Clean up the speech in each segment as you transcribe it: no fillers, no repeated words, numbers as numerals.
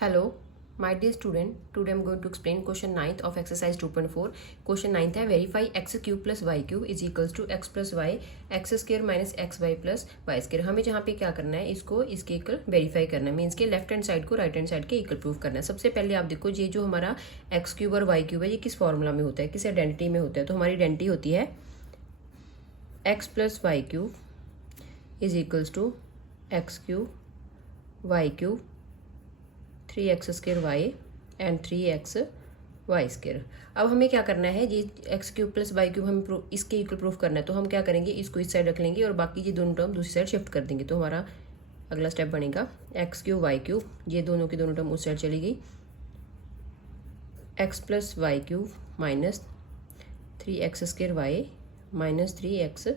Hello, my dear student. Today I am going to explain question 9th of exercise 2.4. Question 9th है verify x cube plus y cube is equals to x plus y x square minus xy plus y square. हमें जहाँ पे क्या करना है, इसको इसके equal verify करना है, मीन्स के लेफ्ट हैंड साइड को राइट हैंड साइड के इक्वल प्रूव करना है. सबसे पहले आप देखो ये जो हमारा एक्स क्यूब और वाई क्यूब है ये किस फॉर्मूला में होता है, किस आइडेंटिटी में होता है. तो हमारी आइडेंटिटी होती है x plus Y cube is equals to x cube y cube 3x square y and 3x y square. अब हमें क्या करना है, ये x cube plus Y cube हमें इसके इक्वल प्रूफ करना है. तो हम क्या करेंगे, इसको इस साइड रख लेंगे और बाकी ये दोनों टर्म दूसरी साइड शिफ्ट कर देंगे. तो हमारा अगला स्टेप बनेगा एक्स क्यूब वाई क्यूब, ये दोनों की दोनों टर्म उस साइड चली गई, x plus Y cube minus 3x square y minus 3x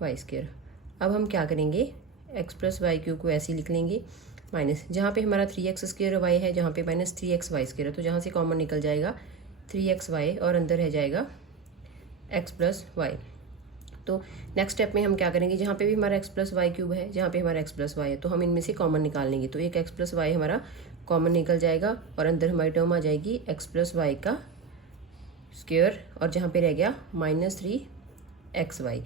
y square. अब हम क्या करेंगे, एक्स प्लस वाई क्यूब को ऐसे ही लिख लेंगे माइनस, जहाँ पे हमारा 3x स्क्र वाई है, जहाँ पे माइनस 3x वाई स्क्र है, तो जहाँ से कॉमन निकल जाएगा 3x वाई और अंदर रह जाएगा x प्लस वाई. तो नेक्स्ट स्टेप में हम क्या करेंगे, जहाँ पे भी हमारा x प्लस वाई क्यूब है, जहाँ पे हमारा x प्लस वाई है, तो हम इनमें से कॉमन निकाल लेंगे. तो एक x प्लस वाई हमारा कॉमन निकल जाएगा और अंदर हमारी टर्म आ जाएगी x प्लस वाई का स्क्वायर और जहाँ पे रह गया minus 3x y.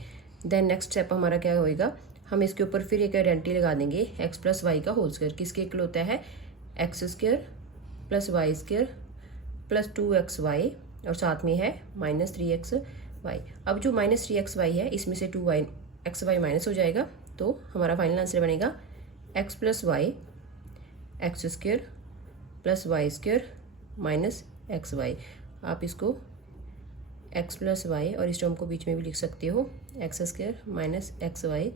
Then next step हमारा क्या होएगा, हम इसके ऊपर फिर एक आइडेंटिटी लगा देंगे एक्स प्लस वाई का होल स्क्वायर. किसके इक्वल होता है, x square plus y square plus 2x y और साथ में है माइनस 3x वाई. अब जो माइनस 3x वाई है इसमें से 2y एक्स वाई माइनस हो जाएगा. तो हमारा फाइनल आंसर बनेगा x plus y x square plus y square minus x y. आप इसको एक्स प्लस वाई और इस टर्म को बीच में भी लिख सकते हो, x square minus x y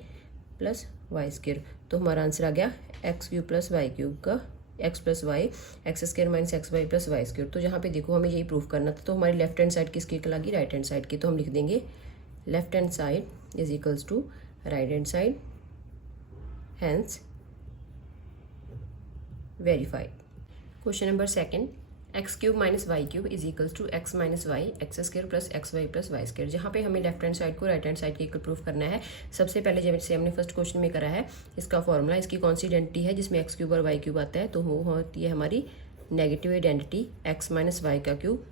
plus y square. तो हमारा आंसर आ गया x cube plus Y cube का x plus y x square minus x y plus y square. तो जहाँ पे देखो हमें यही प्रूफ करना था. तो हमारी लेफ्ट हैंड साइड किसकी इक्वल आ गई, राइट हैंड साइड की. तो हम लिख देंगे left hand side is equals to right hand side, hence verified. Question number second, x cube minus y cube is equals to x minus y x square plus x y plus y square. जहाँ पे हमें left hand side को right hand side के equal proof करना है. सबसे पहले जैसे हमने फर्स्ट क्वेश्चन में करा है, इसका फॉर्मूला, इसकी कौन सी आइडेंटिटी है जिसमें एक्स क्यूब और वाई क्यूब आता है, तो वो होती है हमारी negative identity x minus y का cube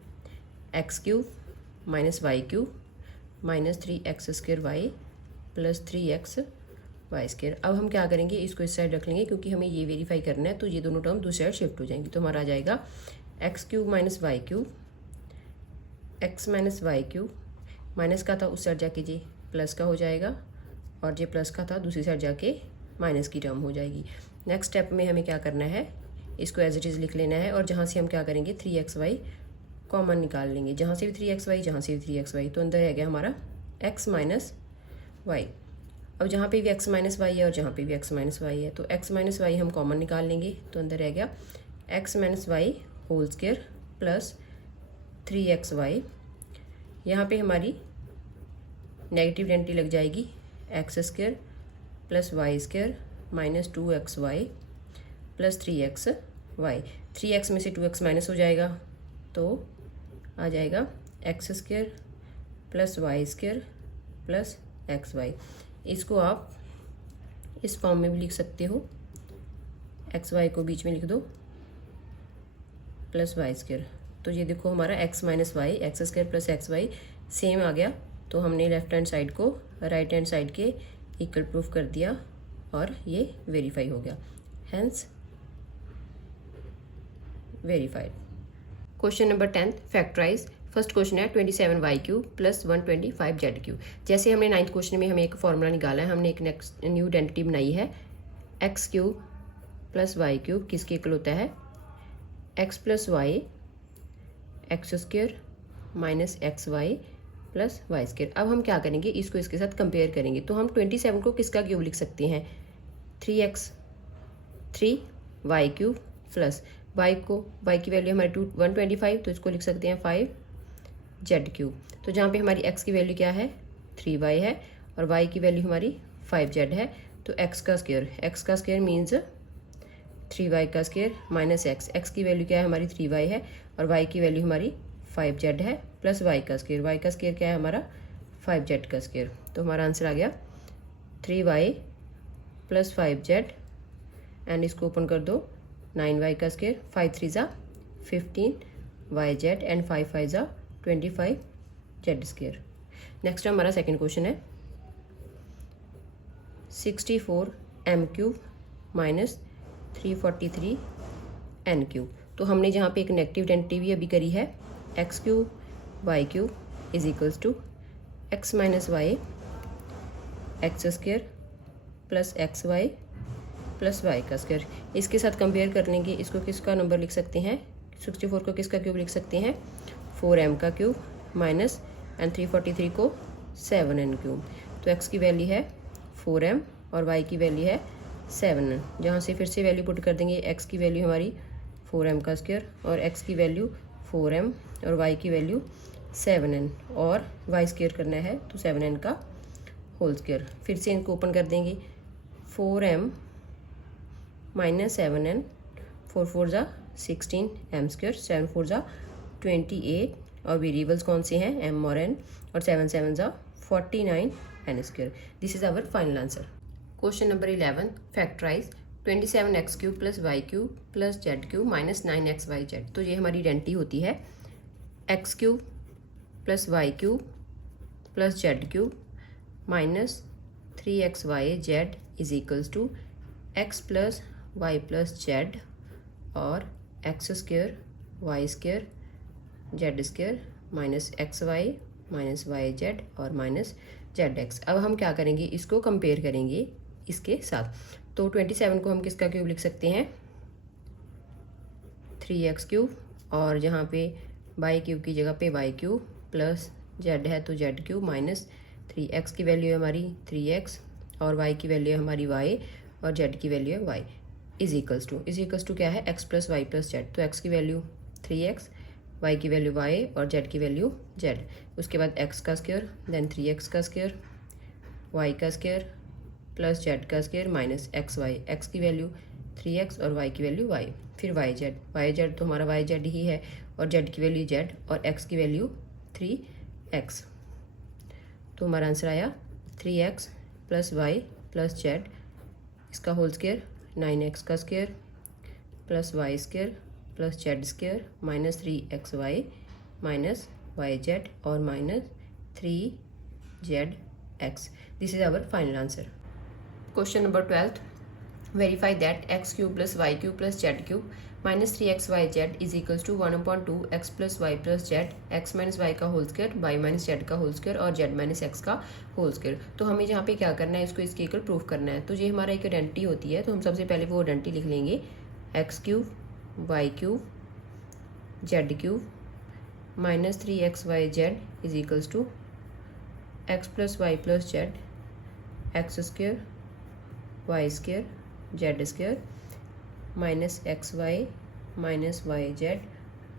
x cube minus y cube minus 3x square y plus 3x y square. अब हम क्या करेंगे, इसको इस साइड रख लेंगे क्योंकि हमें ये वेरीफाई करना है. तो ये दोनों टर्म दूसरी साइड शिफ्ट हो जाएंगी. तो हमारा आ जाएगा x cube minus y cube x minus y cube, minus का था उस साइड जाके जी प्लस का हो जाएगा और जे प्लस का था दूसरी साइड जाके माइनस की टर्म हो जाएगी. नेक्स्ट स्टेप में हमें क्या करना है, इसको एज इट इज़ लिख लेना है और जहाँ से हम क्या करेंगे 3x वाई कॉमन निकाल लेंगे. जहाँ से भी 3x वाई, जहाँ से भी 3x वाई, तो अंदर रह गया हमारा x माइनस वाई. अब जहाँ पे भी x माइनस वाई है और जहाँ पे भी x माइनस वाई है, तो x माइनस वाई हम कॉमन निकाल लेंगे. तो अंदर रह गया x minus y whole square plus 3x y. यहाँ पे हमारी नेगेटिव आइडेंटिटी लग जाएगी x square plus y square minus 2x y plus 3x y. 3x में से 2x माइनस हो जाएगा तो आ जाएगा x square plus y square plus x y. इसको आप इस फॉर्म में भी लिख सकते हो, एक्स वाई को बीच में लिख दो प्लस वाई स्क्वायर. तो ये देखो हमारा x minus y x square plus x y same आ गया. तो हमने लेफ्ट हैंड साइड को राइट हैंड साइड के इक्वल प्रूफ कर दिया और ये वेरीफाई हो गया, hence verified. Question number 10 factorize. First question है 27y cube plus 125z cube. जैसे हमने 9th क्वेश्चन में हमें एक फॉर्मूला निकाला है, हमने एक नेक्स्ट न्यू आइडेंटिटी बनाई है x cube plus Y cube किसके इक्वल होता है, x plus y x square minus x y plus y square. अब हम क्या करेंगे, इसको इसके साथ कंपेयर करेंगे. तो हम 27 को किसका क्यूब लिख सकते हैं, 3 वाई क्यूब प्लस वाई की वैल्यू हमारी 125, तो इसको लिख सकते हैं 5z क्यूब. तो जहाँ पे हमारी x की वैल्यू क्या है 3y है और y की वैल्यू हमारी 5z है. तो x का स्क्वायर मीन्स 3y का स्क्वायर माइनस x की वैल्यू क्या है हमारी 3y है और y की वैल्यू हमारी 5z है प्लस y का स्क्वायर क्या है हमारा 5z का स्क्वायर. तो हमारा आंसर आ गया 3y प्लस 5z एंड इसको ओपन कर दो 9y का स्क्वायर, 5 3 ज़ा 15 yz एंड 5 5 ज़ा 25 जेड स्क्वायर। नेक्स्ट हमारा सेकंड क्वेश्चन है 64 m cube minus 343 n cube. तो हमने जहाँ पे एक नेगेटिव आइडेंटिटी भी अभी करी है, x cube y cube is equals to x minus y x square plus x y plus y का स्क्वायर। इसके साथ कंपेयर करने के इसको किसका नंबर लिख सकते हैं, 64 को किसका क्यूब लिख सकते हैं, 4m का क्यूब माइनस एंड 343 को 7n क्यूब। तो x की वैल्यू है 4m और y की वैल्यू है 7n। जहाँ से फिर से वैल्यू पुट कर देंगे, x की वैल्यू हमारी 4m का स्क्वायर और x की वैल्यू 4m और y की वैल्यू 7n और y स्क्वायर करना है तो 7n का होल स्क्वायर। फिर से इनको ओपन कर देंगे, 4m माइनस 7n, 4 4 ज़ा 16 m स्क्वायर, 7 4 ज़ा 28 और वेरिएबल्स कौन से हैं m और n और 7 7 ज़ा 49 n square. This is our final answer. Question number 11 factorize 27x cube plus Y cube plus Z cube minus 9xyz। तो ये हमारी आइडेंटिटी होती है x cube plus Y cube plus Z cube minus 3xyz is equals to x plus Y plus Z और X square Y square Z square minus x Y minus Y Z और minus Z x. अब हम क्या करेंगे, इसको compare करेंगे इसके साथ। तो 27 को हम किसका क्यूब लिख सकते हैं, 3x क्यूब और जहाँ पे वाई क्यूब की जगह पे वाई क्यूब प्लस जेड है तो जेड क्यूब माइनस 3x की वैल्यू है हमारी 3x और y की वैल्यू है हमारी y और z की वैल्यू है y इज इक्वल्स टू क्या है, x plus Y plus Z. तो x की वैल्यू 3x, y की वैल्यू y और z की वैल्यू z। उसके बाद x का स्क्वायर देन 3x का स्क्वायर y का स्क्वायर प्लस z का स्क्वायर माइनस x की वैल्यू 3x और y की वैल्यू y। फिर yz तो हमारा yz ही है और z की वैल्यू z और x की वैल्यू 3x। तो हमारा आंसर आया 3x plus Y plus z, इसका होल स्क्वायर 9x का square plus y square plus z square minus 3xy minus yz और minus 3zx। This is our final answer. Question number 12 verify that x cube plus Y cube plus Z cube minus 3xyz is equals to 1/2 x plus Y plus z x minus y का whole square y minus z का whole square और z minus x का whole square. तो हमें यहाँ पे क्या करना है, इसको इसके इक्वल प्रूफ करना है। तो ये हमारा एक आइडेंटिटी होती है, तो हम सबसे पहले वो आइडेंटिटी लिख लेंगे, x cube y cube z cube minus 3xyz is equals to x plus Y plus z x square Y square Z square minus x Y minus Y Z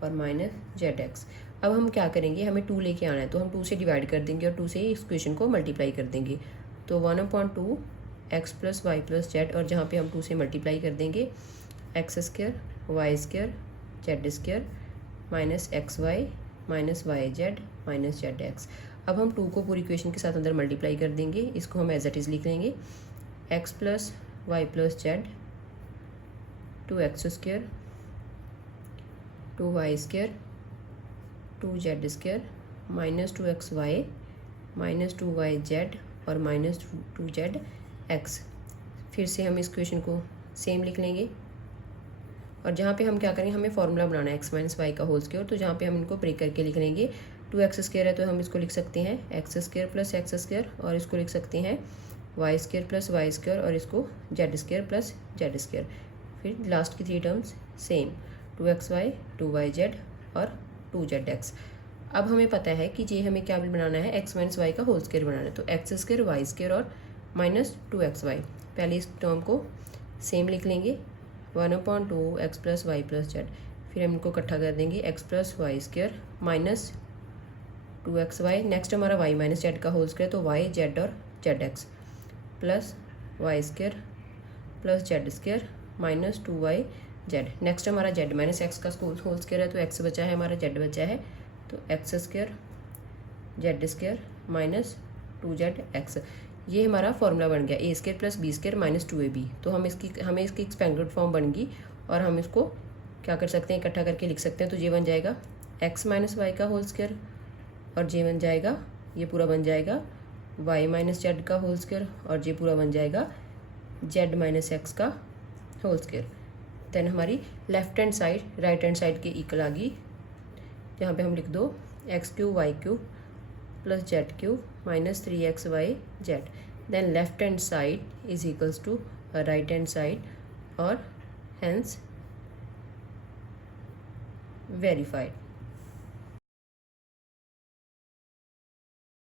और माइनस जेड एक्स। अब हम क्या करेंगे, हमें 2 लेके आना है तो हम 2 से डिवाइड कर देंगे और 2 से इस इक्वेशन को मल्टीप्लाई कर देंगे। तो 1/2 x plus Y plus Z और जहाँ पे हम 2 से मल्टीप्लाई कर देंगे x square Y square Z square minus x Y minus Y z minus Z x. अब हम 2 को पूरी इक्वेशन के साथ अंदर मल्टीप्लाई कर देंगे, इसको हम एज इट इज़ लिख लेंगे, x plus Y plus z 2x square 2y square 2z square minus 2xy minus 2yz और माइनस 2zx। फिर से हम इस इक्वेशन को सेम लिख लेंगे और जहाँ पे हम क्या करेंगे, हमें फॉर्मूला बनाना है x माइनस वाई का होल स्क्वायर। तो जहाँ पे हम इनको ब्रेक करके लिख लेंगे, 2x स्क्वायर है तो हम इसको लिख सकते हैं x square plus x square और इसको लिख सकते हैं y square plus y square और इसको z square plus z square. फिर लास्ट की 3 टर्म्स सेम 2xy 2yz और 2zx। अब हमें पता है कि ये हमें क्या बनाना है, x माइनस वाई का होल स्क्वायर बनाना है। तो एक्स स्क्वायर वाई स्क्वायर और माइनस 2xy। पहले इस टर्म को सेम लिख लेंगे, 1/2 x plus Y plus z. फिर हम इनको इकट्ठा कर देंगे, x plus y square minus 2xy। Next हमारा वाई माइनस जेड का होल स्क्वायर, तो वाई जेड और z x plus y square plus z square minus 2yz। Next हमारा जेड माइनस एक्स का होल स्क्वायर है तो एक्स बचा है हमारा जेड बचा है, तो x square Z square minus 2zx। ये हमारा फॉर्मूला बन गया, A square plus B square minus 2ab। तो हमें इसकी एक्सपेंडेड फॉर्म बन गई और हम इसको क्या कर सकते हैं, इकट्ठा करके लिख सकते हैं। तो ये बन जाएगा x माइनस वाई का होल स्क्वायर, और ये बन जाएगा, ये पूरा बन जाएगा y माइनस जेड का होल स्क्वायर, और ये पूरा बन जाएगा z माइनस एक्स का होल स्क्वायर। देन हमारी left hand side right hand side के इक्वल आ गई, जहाँ पे हम लिख दो x cube y cube plus Z cube minus 3xy z. Then left hand side is equals to right hand side, और hence verified।